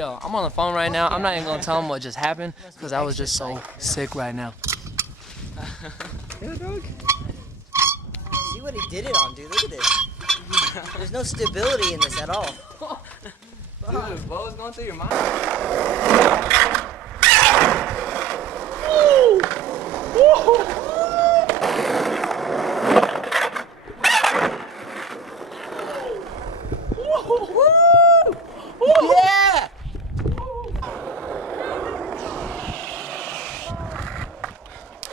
Yo, I'm on the phone right now. I'm not even gonna tell him what just happened because I was just so sick right now. Yeah, dog. See what he did it on, dude. Look at this. There's no stability in this at all. Dude, what was going through your mind? Yeah!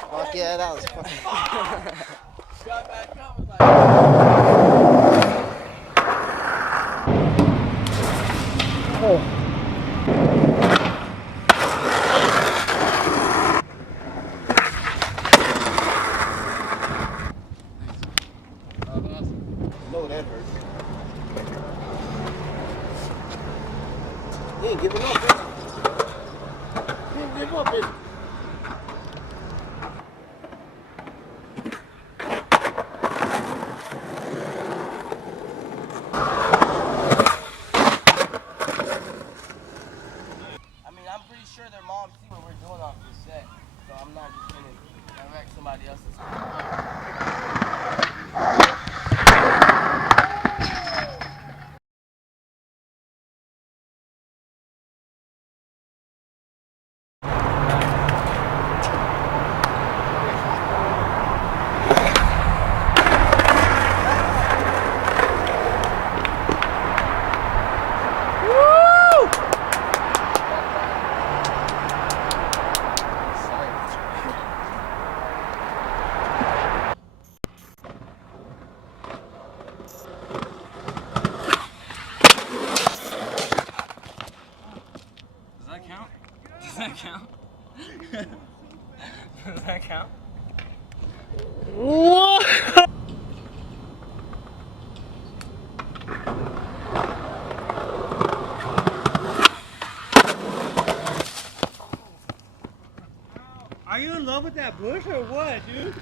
Fuck yeah, that was fucking... No, that hurt. He ain't giving up, is he? He ain't give up, is he? I mean, I'm pretty sure their moms see what we're doing off this set, so I'm not just gonna direct somebody else's. Does that count? Does that count? Does that count? Are you in love with that bush or what, dude?